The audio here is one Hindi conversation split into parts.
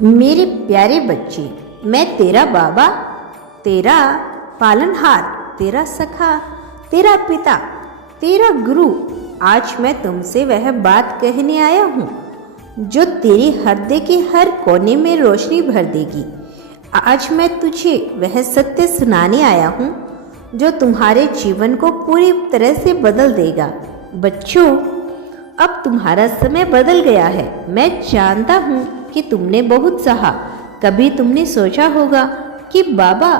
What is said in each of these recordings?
मेरे प्यारे बच्चे, मैं तेरा बाबा, तेरा पालनहार, तेरा सखा, तेरा पिता, तेरा गुरु आज मैं तुमसे वह बात कहने आया हूँ जो तेरे हृदय के हर कोने में रोशनी भर देगी। आज मैं तुझे वह सत्य सुनाने आया हूँ जो तुम्हारे जीवन को पूरी तरह से बदल देगा। बच्चों, अब तुम्हारा समय बदल गया है। मैं जानता हूँ कि तुमने बहुत सहा। कभी तुमने सोचा होगा कि बाबा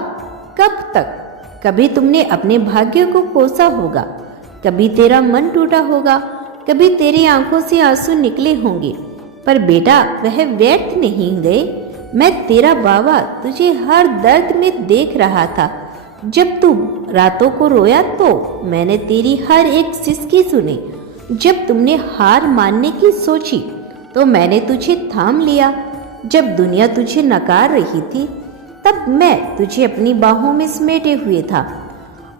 कब तक, कभी तुमने अपने भाग्य को कोसा होगा, कभी तेरा मन टूटा होगा, कभी तेरी आंखों से आंसू निकले होंगे। पर बेटा, वह व्यर्थ नहीं गए। मैं तेरा बाबा तुझे हर दर्द में देख रहा था। जब तुम रातों को रोया तो मैंने तेरी हर एक सिसकी सुनी। जब तुमने हार मानने की सोची तो मैंने तुझे थाम लिया। जब दुनिया तुझे नकार रही थी तब मैं तुझे अपनी बाहों में समेटे हुए था।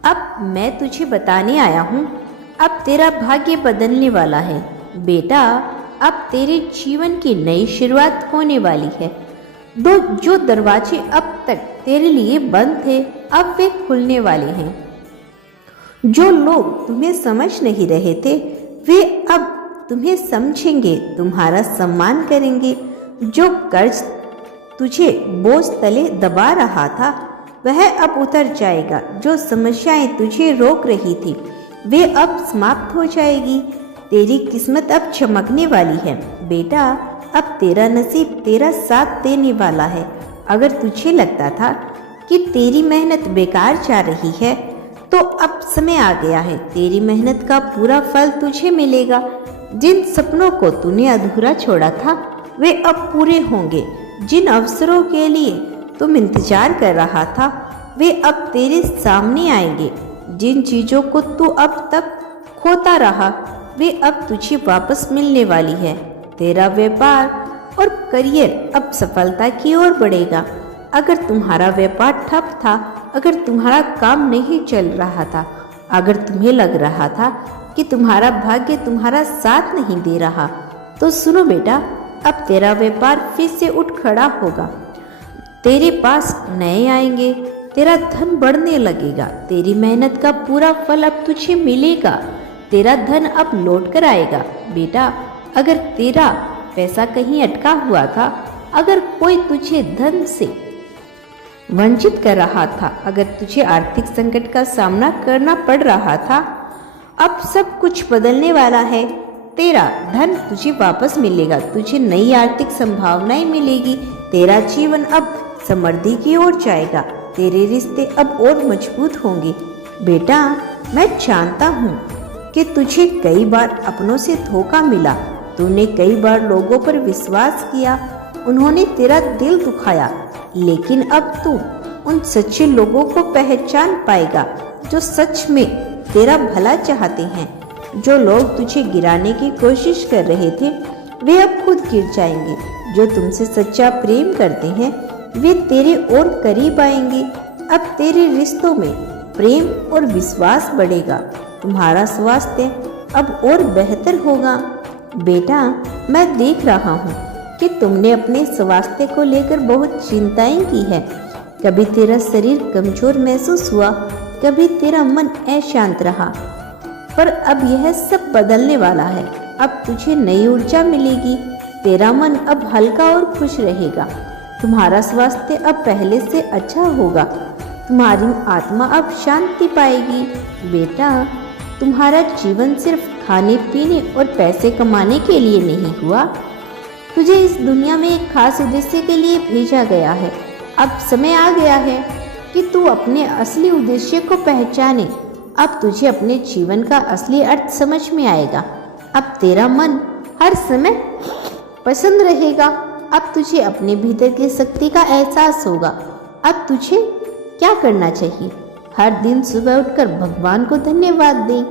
अब मैं तुझे बताने आया हूँ, अब तेरा भाग्य बदलने वाला है। बेटा, अब तेरे जीवन की नई शुरुआत होने वाली है। जो दरवाजे अब तक तेरे लिए बंद थे, अब वे खुलने वाले हैं। जो लोग तुम्हें समझ नहीं रहे थे, वे अब तुम्हें समझेंगे, तुम्हारा सम्मान करेंगे। जो कर्ज तुझे बोझ तले दबा रहा था, वह अब उतर जाएगा। जो समस्याएं तुझे रोक रही थी, वे अब समाप्त हो जाएगी। तेरी किस्मत अब चमकने वाली है। बेटा, अब तेरा नसीब तेरा साथ देने वाला है। अगर तुझे लगता था कि तेरी मेहनत बेकार जा रही है, तो अब समय आ गया है। तेरी मेहनत का पूरा फल तुझे मिलेगा। जिन सपनों को तूने अधूरा छोड़ा था, वे अब पूरे होंगे। जिन अवसरों के लिए तुम इंतजार कर रहा था, वे अब तेरे सामने आएंगे। जिन चीज़ों को तू अब तक खोता रहा, वे अब तुझे वापस मिलने वाली है। तेरा व्यापार और करियर अब सफलता की ओर बढ़ेगा। अगर तुम्हारा व्यापार ठप था, अगर तुम्हारा काम नहीं चल रहा था, अगर तुम्हें लग रहा था कि तुम्हारा भाग्य तुम्हारा साथ नहीं दे रहा, तो सुनो बेटा, अब तेरा व्यापार फिर से उठ खड़ा होगा। तेरे पास नए आएंगे, तेरा धन बढ़ने लगेगा। तेरी मेहनत का पूरा फल अब तुझे मिलेगा। तेरा धन अब लौट कर आएगा। बेटा, अगर तेरा पैसा कहीं अटका हुआ था, अगर कोई तुझे धन से वंचित कर रहा था, अगर तुझे आर्थिक संकट का सामना करना पड़ रहा था, अब सब कुछ बदलने वाला है। तेरा धन तुझे वापस मिलेगा। तुझे नई आर्थिक संभावनाएं मिलेगी। तेरा जीवन अब समृद्धि की ओर जाएगा। तेरे रिश्ते अब और मजबूत होंगे। बेटा, मैं जानता हूँ कि तुझे कई बार अपनों से धोखा मिला। तूने कई बार लोगों पर विश्वास किया, उन्होंने तेरा दिल दुखाया। लेकिन अब तू उन सच्चे लोगों को पहचान पाएगा जो सच में तेरा भला चाहते हैं। जो लोग तुझे गिराने की कोशिश कर रहे थे, वे अब खुद गिर जाएंगे। जो तुमसे सच्चा प्रेम करते हैं, वे तेरे और करीब आएंगे। अब तेरे रिश्तों में प्रेम और विश्वास बढ़ेगा। तुम्हारा स्वास्थ्य अब और बेहतर होगा। बेटा, मैं देख रहा हूँ कि तुमने अपने स्वास्थ्य को लेकर बहुत चिंताएं की है। कभी तेरा शरीर कमजोर महसूस हुआ, कभी तेरा मन अशांत रहा, पर अब यह सब बदलने वाला है। अब तुझे नई ऊर्जा मिलेगी। तेरा मन अब हल्का और खुश रहेगा। तुम्हारा स्वास्थ्य अब पहले से अच्छा होगा। तुम्हारी आत्मा अब शांति पाएगी। बेटा, तुम्हारा जीवन सिर्फ खाने पीने और पैसे कमाने के लिए नहीं हुआ। तुझे इस दुनिया में एक खास उद्देश्य के लिए भेजा गया है। अब समय आ गया है कि तू अपने असली उद्देश्य को पहचाने। अब तुझे अपने जीवन का असली अर्थ समझ में आएगा। अब तेरा मन हर समय पसंद रहेगा। अब तुझे अपने भीतर की शक्ति का एहसास होगा। अब तुझे क्या करना चाहिए? हर दिन सुबह उठकर भगवान को धन्यवाद दें।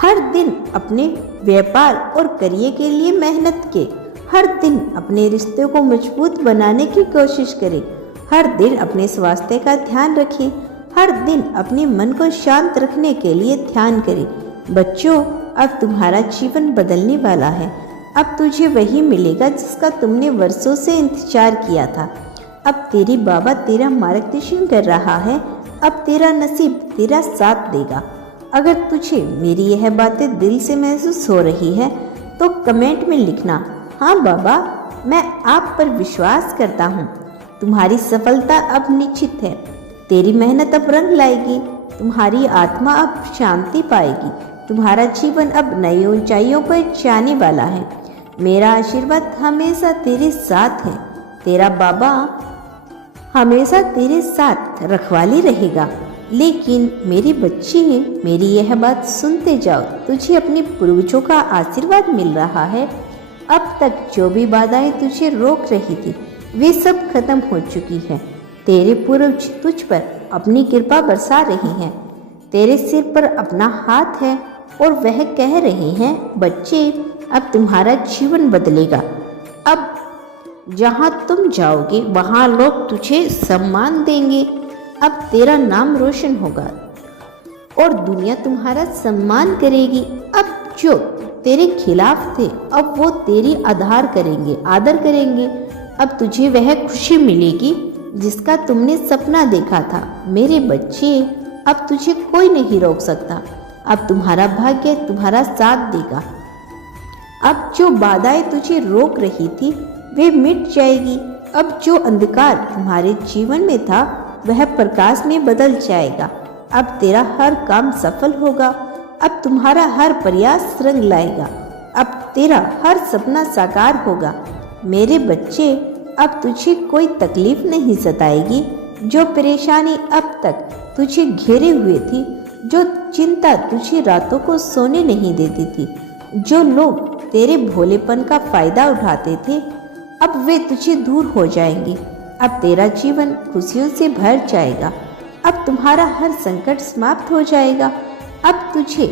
हर दिन अपने व्यापार और करियर के लिए मेहनत के। हर दिन अपने रिश्ते को मजबूत बनाने की कोशिश करें। हर दिन अपने स्वास्थ्य का ध्यान रखें। हर दिन अपने मन को शांत रखने के लिए ध्यान करें। बच्चों, अब तुम्हारा जीवन बदलने वाला है। अब तुझे वही मिलेगा जिसका तुमने वर्षों से इंतजार किया था। अब तेरी बाबा तेरा मार्गदर्शन कर रहा है। अब तेरा नसीब तेरा साथ देगा। अगर तुझे मेरी यह बातें दिल से महसूस हो रही है तो कमेंट में लिखना, हाँ बाबा, मैं आप पर विश्वास करता हूँ। तुम्हारी सफलता अब निश्चित है। तेरी मेहनत अब रंग लाएगी। तुम्हारी आत्मा अब शांति पाएगी। तुम्हारा जीवन अब नई ऊंचाइयों पर जाने वाला है। मेरा आशीर्वाद हमेशा तेरे साथ है। तेरा बाबा हमेशा तेरे साथ रखवाली रहेगा। लेकिन मेरे बच्चे, मेरी यह बात सुनते जाओ। तुझे अपने पूर्वजों का आशीर्वाद मिल रहा है। अब तक जो भी बाधाएं तुझे रोक रही थी वे सब खत्म हो चुकी है। तेरे पूर्वज तुझ पर अपनी कृपा बरसा रही हैं। तेरे सिर पर अपना हाथ है और वह कह रहे हैं, बच्चे, अब तुम्हारा जीवन बदलेगा। अब जहाँ तुम जाओगे वहाँ लोग तुझे सम्मान देंगे। अब तेरा नाम रोशन होगा और दुनिया तुम्हारा सम्मान करेगी। अब जो तेरे खिलाफ थे अब वो तेरी आदर करेंगे। अब तुझे वह खुशी मिलेगी जिसका तुमने सपना देखा था। मेरे बच्चे, अब तुझे कोई नहीं रोक सकता। अब तुम्हारा भाग्य तुम्हारा साथ देगा। अब जो बाधाएं तुझे रोक रही थी वे मिट जाएगी। अब जो अंधकार तुम्हारे जीवन में था वह प्रकाश में बदल जाएगा। अब तेरा हर काम सफल होगा। अब तुम्हारा हर प्रयास रंग लाएगा। अब तेरा हर सपना साकार होगा। मेरे बच्चे, अब तुझे कोई तकलीफ नहीं सताएगी। जो परेशानी अब तक तुझे घेरे हुए थी, जो चिंता तुझे रातों को सोने नहीं देती थी, जो लोग तेरे भोलेपन का फायदा उठाते थे, अब वे तुझे दूर हो जाएंगे। अब तेरा जीवन खुशियों से भर जाएगा। अब तुम्हारा हर संकट समाप्त हो जाएगा। अब तुझे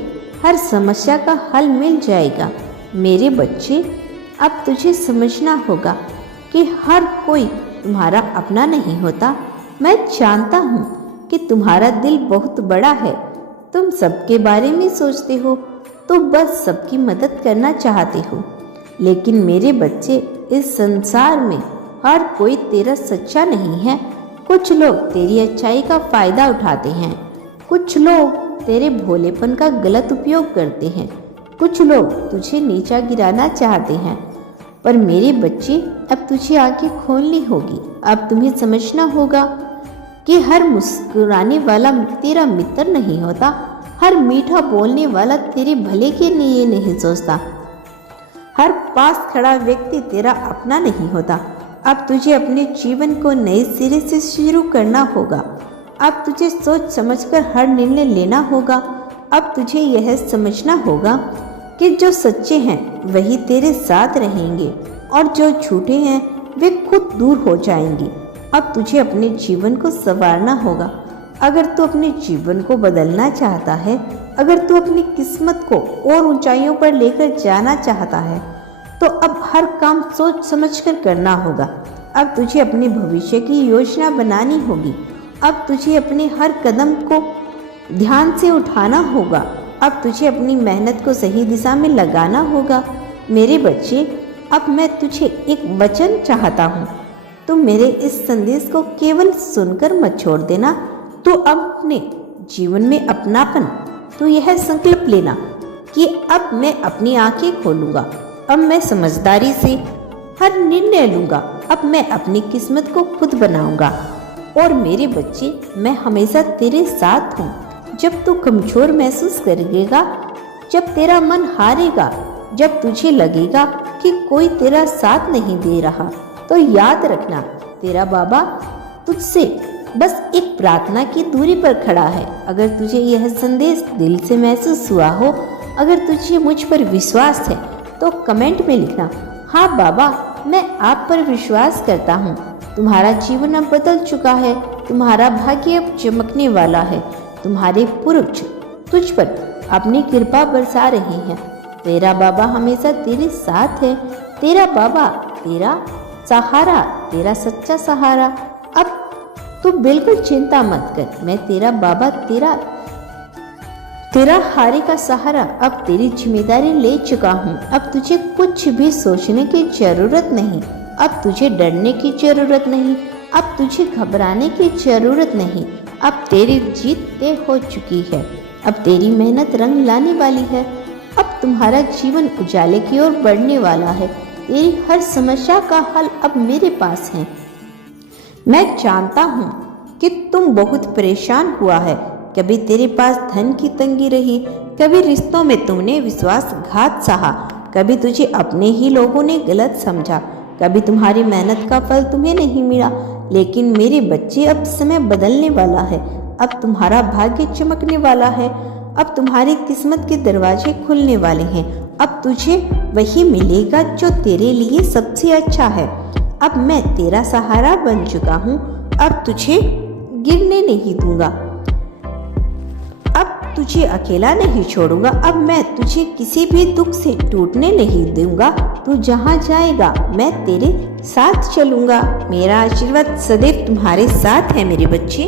हर समस्या का हल मिल जाएगा। मेरे बच्चे, अब तुझे समझना होगा कि हर कोई तुम्हारा अपना नहीं होता। मैं जानता हूँ कि तुम्हारा दिल बहुत बड़ा है। तुम सबके बारे में सोचते हो तो बस सबकी मदद करना चाहते हो। लेकिन मेरे बच्चे, इस संसार में हर कोई तेरा सच्चा नहीं है। कुछ लोग तेरी अच्छाई का फायदा उठाते हैं। कुछ लोग तेरे भोलेपन का गलत उपयोग करते हैं। कुछ लोग तुझे नीचा गिराना चाहते हैं। पर मेरे बच्चे, अब तुझे आंखें खोलनी होगी। अब तुम्हें समझना होगा कि हर मुस्कुराने वाला तेरा मित्र नहीं होता। हर मीठा बोलने वाला तेरे भले के लिए नहीं सोचता। हर पास खड़ा व्यक्ति तेरा अपना नहीं होता। अब तुझे अपने जीवन को नए सिरे से शुरू करना होगा। अब तुझे सोच समझकर हर निर्णय लेना होगा। अब तुझे यह समझना होगा कि जो सच्चे हैं वही तेरे साथ रहेंगे और जो झूठे हैं वे खुद दूर हो जाएंगे। अब तुझे अपने जीवन को संवारना होगा। अगर तू अपने जीवन को बदलना चाहता है, अगर तू अपनी किस्मत को और ऊंचाइयों पर लेकर जाना चाहता है, तो अब हर काम सोच समझकर करना होगा। अब तुझे अपने भविष्य की योजना बनानी होगी। अब तुझे अपने हर कदम को ध्यान से उठाना होगा। अब तुझे अपनी मेहनत को सही दिशा में लगाना होगा। मेरे बच्चे, अब मैं तुझे एक वचन चाहता हूँ। तुम मेरे इस संदेश को केवल सुनकर मत छोड़ देना। तो अब अपने जीवन में अपनापन, तो यह संकल्प लेना कि अब मैं अपनी आंखें खोलूंगा। अब मैं समझदारी से हर निर्णय लूंगा। अब मैं अपनी किस्मत को खुद बनाऊंगा। और मेरे बच्चे, मैं हमेशा तेरे साथ हूँ। जब तू कमजोर महसूस करेगा, जब तेरा मन हारेगा, जब तुझे लगेगा कि कोई तेरा साथ नहीं दे रहा, तो याद रखना, तेरा बाबा तुझसे बस एक प्रार्थना की दूरी पर खड़ा है। अगर तुझे यह संदेश दिल से महसूस हुआ हो, अगर तुझे मुझ पर विश्वास है, तो कमेंट में लिखना, हाँ बाबा, मैं आप पर विश्वास करता हूँ। तुम्हारा जीवन अब बदल चुका है। तुम्हारा भाग्य अब चमकने वाला है। तुम्हारे पूर्वज तुझ पर अपनी कृपा बरसा रहे हैं। तेरा बाबा हमेशा तेरे साथ है। तेरा बाबा तेरा सहारा, तेरा सच्चा सहारा। अब तू बिल्कुल चिंता मत कर। मैं तेरा बाबा तेरा हारे का सहारा, अब तेरी जिम्मेदारी ले चुका हूँ। अब तुझे कुछ भी सोचने की जरूरत नहीं, अब तुझे डरने की जरूरत नहीं, अब तुझे घबराने की जरूरत नहीं। अब तेरी जीत तय हो चुकी है, अब तेरी मेहनत रंग लाने वाली है। अब तुम्हारा जीवन उजाले की ओर बढ़ने वाला है। तेरी हर समस्या का हल अब मेरे पास है। मैं जानता हूँ कि तुम बहुत परेशान हुआ है। कभी तेरे पास धन की तंगी रही, कभी रिश्तों में तुमने विश्वासघात सहा, कभी तुझे अपने ही लोगों ने गलत समझा, कभी तुम्हारी मेहनत का फल तुम्हें नहीं मिला। लेकिन मेरे बच्चे, अब समय बदलने वाला है। अब तुम्हारा भाग्य चमकने वाला है। अब तुम्हारी किस्मत के दरवाजे खुलने वाले हैं। अब तुझे वही मिलेगा जो तेरे लिए सबसे अच्छा है। अब मैं तेरा सहारा बन चुका हूँ। अब तुझे गिरने नहीं दूंगा, अब तुझे अकेला नहीं छोड़ूंगा। अब मैं तुझे किसी भी दुख से टूटने नहीं दूंगा। तू जहाँ जाएगा मैं तेरे साथ चलूंगा। मेरा आशीर्वाद सदैव तुम्हारे साथ है मेरे बच्चे।